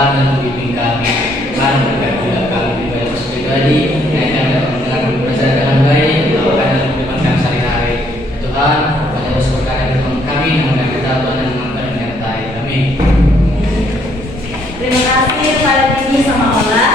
Tuhan dan membimbing kami. Tuhan berkati juga kami pribadi yang akan dapat mendengar belajar dengan baik, melakukan dan menjalankan sehari-hari. Ya Tuhan, banyak dosa berkata teman kami yang akan kita Tuhan dan mengampuni dengan baik. Amin. Terima kasih Pak Dini sama Ola.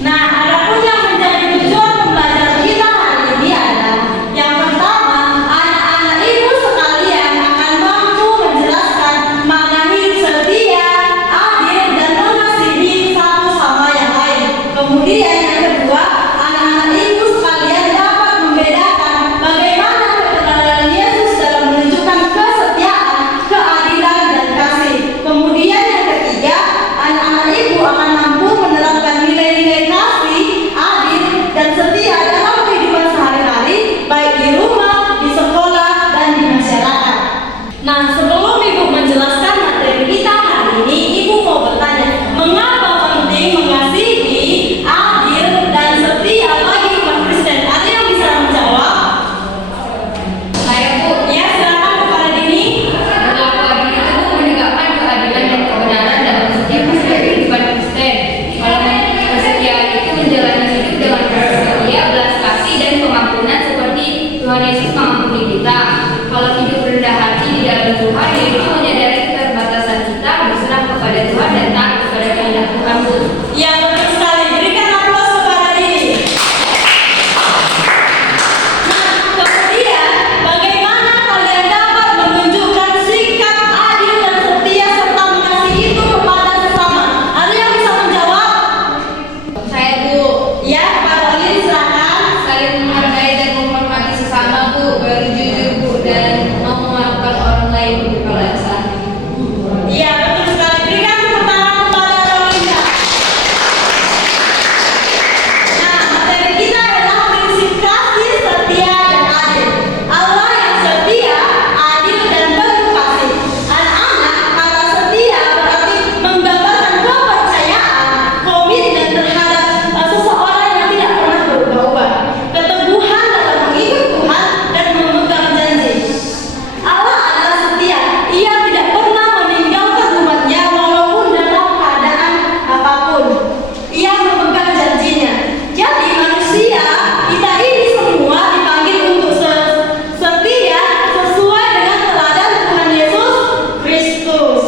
Nah, adapun yang menjadi tujuan pembelajaran kita hari ini adalah yang pertama, anak-anak ibu sekalian akan mampu menjelaskan makna hidup setia, adil, dan mengasihi satu sama yang lain. Kemudian yang kedua, anak-anak ibu sekalian dapat membedakan bagaimana ketegaran Yesus dalam menunjukkan kesetiaan, keadilan, dan kasih. Kemudian yang ketiga, anak-anak ibu akan mampu menerapkan nilai-nilai kasih, adil, dan setia dalam kehidupan sehari-hari, baik di rumah, di sekolah, dan di masyarakat. Nah, sebelum ibu menjelaskan materi kita hari ini, ibu mau bertanya, mengapa penting mengasihi, adil, dan setia bagi umat Kristen? Ada yang bisa menjawab? Saya Bu, Ya, silakan kepada Dini. berlaku adil itu menegakkan keadilan dan kebenaran dalam setiap aspek kehidupan Kristen. Kalau kesetiaan itu menjalani hidup dengan setia, belas kasih, dan pengampunan seperti Tuhan Yesus mengampuni kita. Kalau hidup rendah hati di dalam Tuhan, yaitu menyadari keterbatasan kita, berserah kepada Tuhan dan taat kepada kehendak Tuhan Bu. Ya, betul sekali. Berikan aplaus kepada Dini. Nah, kemudian bagaimana kalian dapat menunjukkan sikap adil dan setia serta mengasihi itu kepada sesama? Ada yang bisa menjawab? Saya Bu, Ya, Pak Olin silakan. saling menghargai dan menghormati sesama Bu, berjujur Bu, dan mau memaafkan orang lain Bu kalau ada salah. Iya, betul sekali. Berikan tepuk tangan kepada Rolinda. Nah, materi kita adalah prinsip kasih, setia, dan adil. Allah yang setia, adil, dan penuh kasih. Anak-anak, kata setia berarti menggambarkan kepercayaan, komitmen terhadap seseorang yang tidak pernah berubah-ubah, keteguhan dalam mengikut Tuhan, dan memegang janji. Allah adalah setia. Ia tidak pernah meninggalkan umatnya walaupun dalam keadaan apapun. Ia memegang janjinya. Jadi manusia, kita ini semua dipanggil untuk setia sesuai dengan teladan Tuhan Yesus Kristus.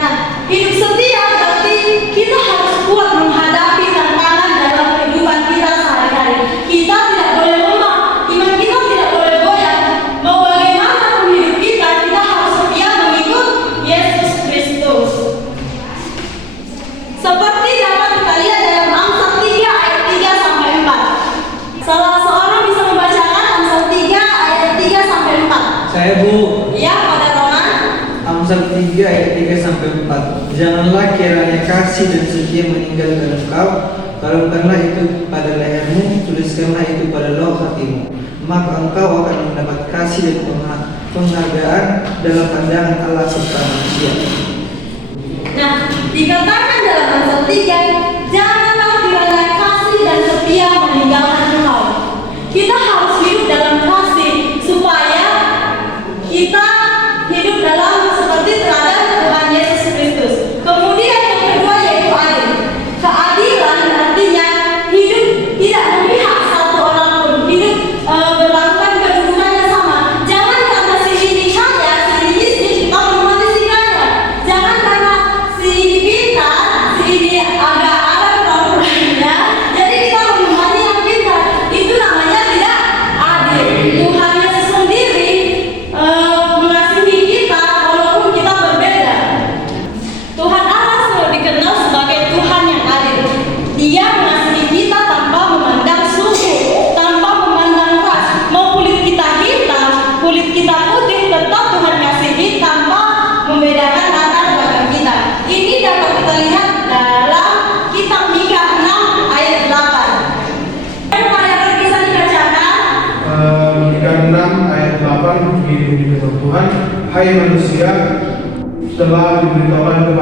Nah, hidup setia berarti kita harus kuat menghadapi tantangan dalam kehidupan kita sehari-hari. Kita tidak boleh lemah, iman kita tidak boleh goyah. Mau bagaimana hidup kita, kita harus setia mengikut Yesus Kristus. Seperti dapat kita lihat dalam Amsal 3 ayat 3 sampai 4. Salah seorang bisa membacakan Amsal 3 ayat 3 sampai 4. Saya Bu, Ya, pada Roman. Amsal 3 ayat 3 sampai 4. Janganlah kiranya kasih dan setia meninggalkan engkau, kalungkanlah itu pada lehermu, tuliskanlah itu pada lauh hatimu. Maka engkau akan mendapat kasih dan penghargaan dalam pandangan Allah serta manusia. Nah, dikatakan dalam Amsal 3, janganlah kiranya kasih dan setia meninggalkan engkau. Kita harus hidup dalam kasih supaya kita hidup dalam seperti teladan Tuhan Yesus Kristus. Kemudian yang kedua yaitu adil. Keadilan artinya hidup tidak memihak satu orang pun, hidup berlakukan kedudukan yang sama. Jangan karena si ini kaya, si ini miskin, kita menemani si kaya. Jangan karena si ini pintar, si ini agak-agak pura-puranya, jadi kita menemani yang pintar. Itu namanya tidak adil. Tuhan Yesus sendiri mengasihi kita walaupun kita berbeda. Tuhan Allah selalu dikenal sebagai Tuhan yang adil. Dia mengasihi kita tanpa memandang suku, tanpa memandang ras. Mau kulit kita hitam, kulit kita putih, tetap Tuhan kasihi tanpa membedakan latar belakang kita. Ini dapat kita lihat dalam kitab Mika 6 ayat 8. Dan ayat bisa dibacakan. Mika 6 ayat 8 begini firman Tuhan, hai manusia, telah diberitahukan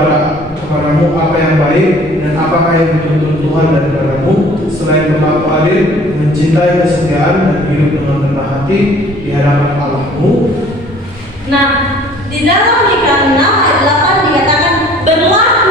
kepadamu apa yang baik dan apakah yang dituntut Tuhan daripadamu, selain berlaku adil, mencintai kesetiaan dan hidup dengan rendah hati di hadapan Allahmu. Nah, di dalam Mika 6 ayat 8 dikatakan berlaku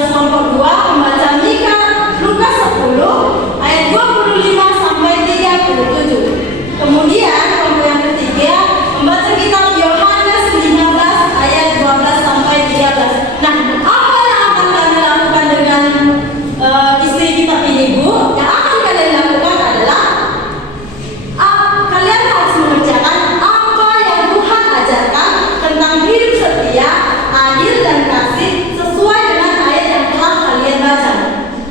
tugas kelompok 2 membaca Mika Lukas 10 ayat 25 sampai 37. Kemudian kelompok yang ketiga membaca kitab Yohanes 15 ayat 12 sampai 13. Nah, apa yang akan kalian lakukan dengan isi kitab ini, Bu? Yang akan kalian lakukan adalah kalian harus mengerjakan apa yang Tuhan ajarkan tentang hidup setia, adil dan kasih sesuai dengan ayat yang telah kalian baca.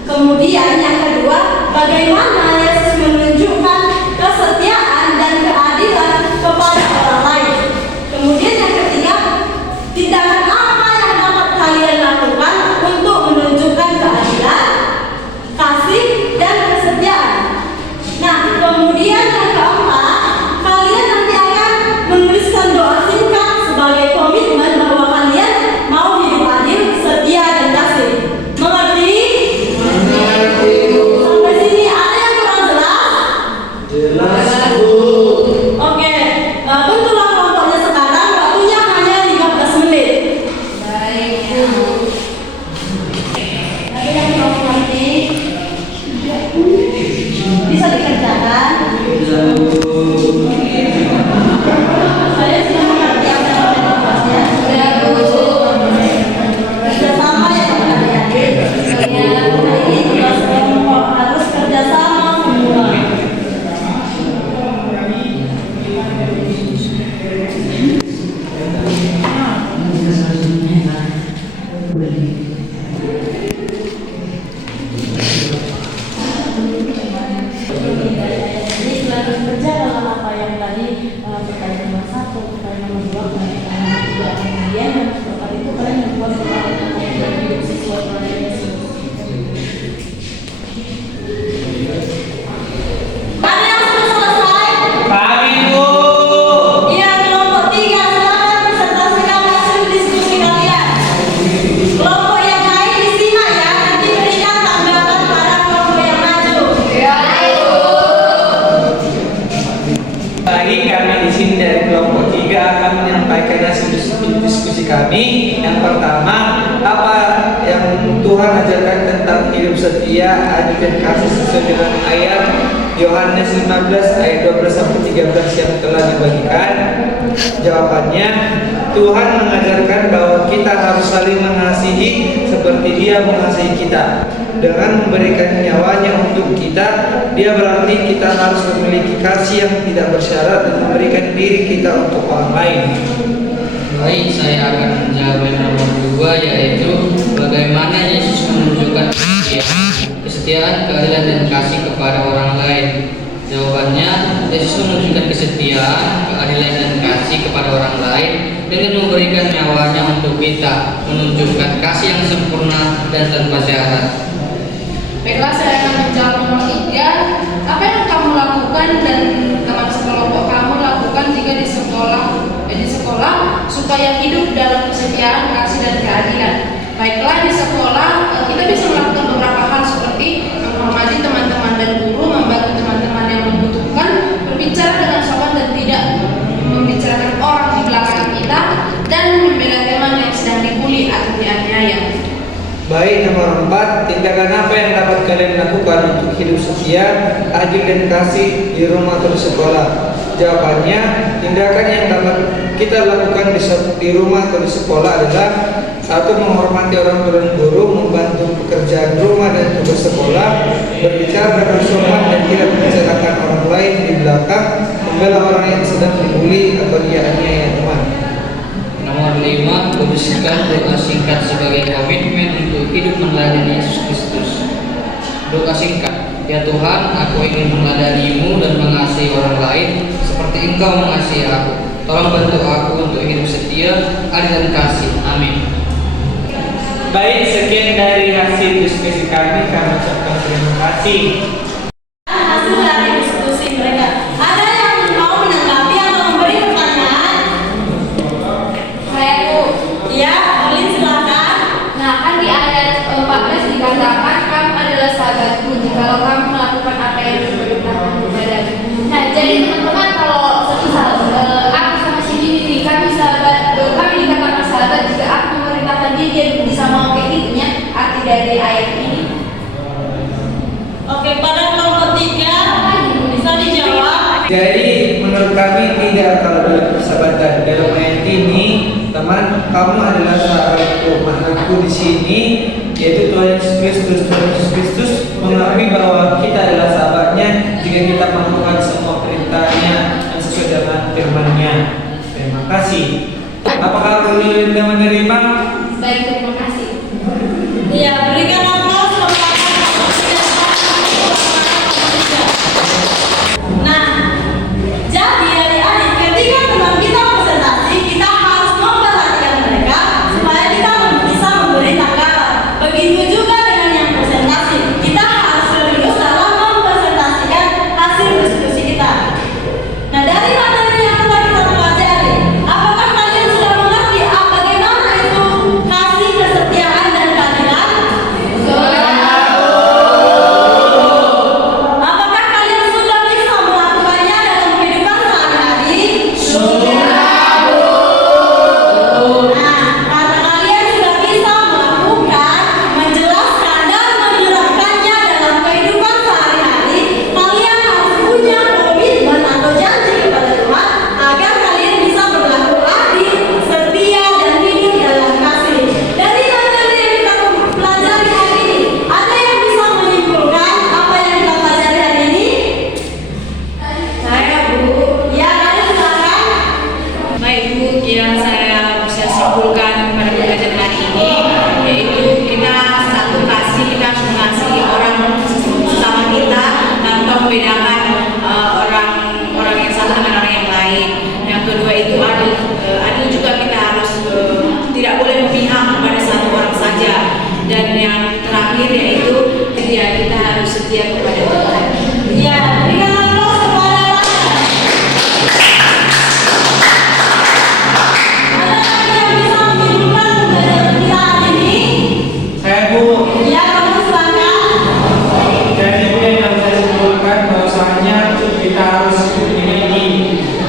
Kemudian yang kedua, bagaimana Yesus menunjukkan kesetiaan dan keadilan kepada orang lain. Kemudian yang ketiga, tindakan apa yang dapat kalian lakukan untuk menunjukkan keadilan, kasih dan kesetiaan. Nah, kemudian yang keempat, kalian nanti akan menuliskan doa singkat sebagai komitmen bahwa kalian mau hidup adil, setia dan kasih. Mengerti? Sampai sini ada yang kurang jelas? Jelas, Bu. Oke, bentuklah kelompoknya sekarang. Waktunya hanya 15 menit. Baik, Bu. Ada yang mau nanti bisa dikerjakan. Saya sudah mengerti apa yang akan dibahasnya. Sudah, Bu. Kerjasama ya teman-teman. Nah, ini tugas kelompok harus kerjasama semua. Jadi selalu kerja dalam apa yang tadi pertanyaan nomor 1, pertanyaan nomor 2, pertanyaan nomor 3. Kemudian yang keempat itu kalian membuat pertanyaan hidup sesuai dengan Yesus. Ada yang sudah selesai? Pagi, Bu. Iya, kelompok 3 silakan presentasikan hasil diskusi kalian. Kelompok yang lain di sini ya, nanti berikan tanggapan pada kelompok yang maju. Pagi kami di sini dari kelompok 3 akan menyampaikan hasil diskusi kami. Yang pertama, apa yang Tuhan ajarkan tentang hidup setia, adil dan kasih sesuai dengan ayat Yohanes 15 ayat 12 sampai 13 yang telah dibagikan. Jawabannya, Tuhan mengajarkan bahwa kita harus saling mengasihi seperti Dia mengasihi kita. Dengan memberikan nyawanya untuk kita, Dia berarti kita harus memiliki kasih yang tidak bersyarat dan memberikan diri kita untuk orang lain. Baik, saya akan menjawab yang nomor 2, yaitu bagaimana Yesus menunjukkan kesetiaan, keadilan dan kasih kepada orang lain. Jawabannya, Yesus menunjukkan kesetiaan, keadilan dan kasih kepada orang lain dengan memberikan nyawanya untuk kita, menunjukkan kasih yang sempurna dan tanpa syarat. Baiklah, saya akan menjawab nomor 3. Apa yang kamu lakukan dan teman sekelompok kamu lakukan jika di sekolah supaya hidup dalam kesetiaan, kasih dan keadilan? Baiklah, di sekolah kita bisa melakukan beberapa hal seperti menghormati teman-teman dan guru, membantu teman-teman yang membutuhkan, berbicara dengan sopan dan tidak membicarakan orang di belakang kita, dan membela teman yang sedang dibuli atau dianiaya. Baik, nomor 4, tindakan apa yang dapat kalian lakukan untuk hidup setia, adil dan kasih di rumah atau di sekolah? Jawabannya, tindakan yang dapat kita lakukan di rumah atau di sekolah adalah: 1. Menghormati orang tua dan guru, membantu pekerjaan rumah dan tugas sekolah, berbicara dengan sopan dan tidak membicarakan orang lain di belakang, membela orang yang sedang dibully atau dianiaya teman. Nomor 5, kondisikan doa singkat sebagai komitmen untuk hidup meneladani Yesus Kristus. Doa singkat. Ya Tuhan, aku ingin meneladanimu dan mengasihi orang lain seperti Engkau mengasihi aku. Tolong bantu aku untuk hidup setia, adil dan kasih. Amin. Baik, sekian dari hasil diskusi kami ucapkan terima kasih. Hasil dari diskusi mereka. Ada yang mau menanggapi atau memberi pertanyaan? Saya, Bu. Iya, Olin silakan. Nah, kan di ayat 14 dikatakan kamu adalah sahabatku jikalau kamu melakukan apa yang diperintahkan kepadamu. Nah, jadi teman-teman, kalau semisal aku sama si Dini nih, kami dikatakan sahabat jika aku memerintahkan dia bisa mau kayak gitunya, arti Jadi menurut kami tidak kalau dalam persahabatan. Dalam ayat ini, teman, kamu adalah sahabatku. Maknaku di sini yaitu Tuhan Yesus Kristus. Tuhan Yesus Kristus mengakui bahwa kita adalah sahabatnya jika kita melakukan semua perintahnya dan sesuai dengan firman-Nya. Terima kasih. Apakah kalian sudah menerima? Baik, terima kasih. Ya, berikan aplaus kepada Nah, jadi adik-adik, ketika teman kita presentasi, kita harus memperhatikan mereka supaya kita bisa memberi tanggapan. Begitu juga dengan yang presentasi, kita harus serius dalam mempresentasikan hasil diskusi kita. Nah, dari materi yang telah kita pelajari, apakah kalian sudah mengerti bagaimana itu kasih, kesetiaan, dan keadilan? Apakah kalian sudah bisa melakukannya dalam kehidupan sehari-hari? Nah, karena kalian sudah bisa melakukan, menjelaskan, dan menerapkannya dalam kehidupan sehari-hari, kalian harus punya komitmen atau janji kepada Tuhan agar kalian bisa berlaku adil, setia, dan hidup dalam kasih. Dari materi yang kita pelajari hari ini, ada yang bisa menyimpulkan apa yang kita pelajari hari ini? Saya, Bu. Ya, kalian silakan. Baik, Bu, yang saya bisa simpulkan pada pelajaran hari ini yaitu kita satu kasih, kita harus mengasihi orang sesama kita tanpa membedakan orang yang satu dengan orang yang lain. Yang kedua itu adil, adil juga kita harus tidak boleh memihak kepada satu orang saja. Dan yang terakhir yaitu kita harus setia kepada Tuhan. Ya, berikan aplaus kepada Raka. Ada lagi yang bisa menyimpulkan pembelajaran kita hari ini? Saya, Bu. Ya, kamu silakan. Jadi Bu, yang dapat saya simpulkan bahwasanya kita harus memiliki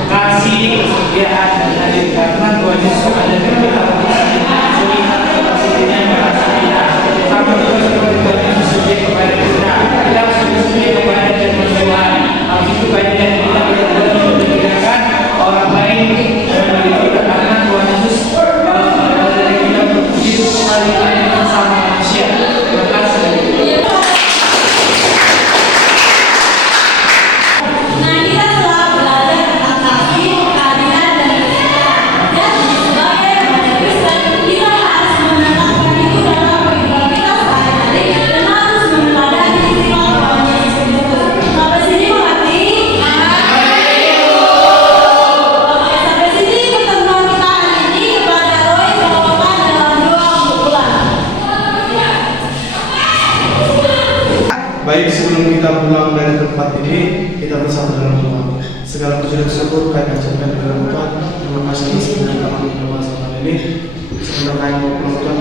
kasih, kesetiaan, dan adil karena Tuhan Yesus ada di kita untuk setia kepada kita. Sama juga seperti Tuhan Yesus setia kepada kita. Kita harus setia kepada firman Tuhan. Hal itu baiknya kita boleh membedakan orang lain dari kita karena Tuhan Yesus dari kita begitu sekali sama manusia. Terima kasih. Nah, kita telah belajar tentang kasih, keadilan, dan kesetiaan. Jadi, sebagai remaja Kristen, kita harus menerapkan itu dalam kehidupan kita sehari-hari dan harus meneladani sifat Tuhan Yesus Kristus. Sampai sini mengerti? Oke, sampai sini pertemuan kita hari ini. Kepada Roy, bawakan dalam doa untuk pulang. Baik, sebelum kita pulang dari tempat ini, kita bersama dalam doa. Segala puji dan syukur kami ucapkan kepada Tuhan. Terima kasih atas segala kami bersama ini. Sebentar kami mau pulang Tuhan,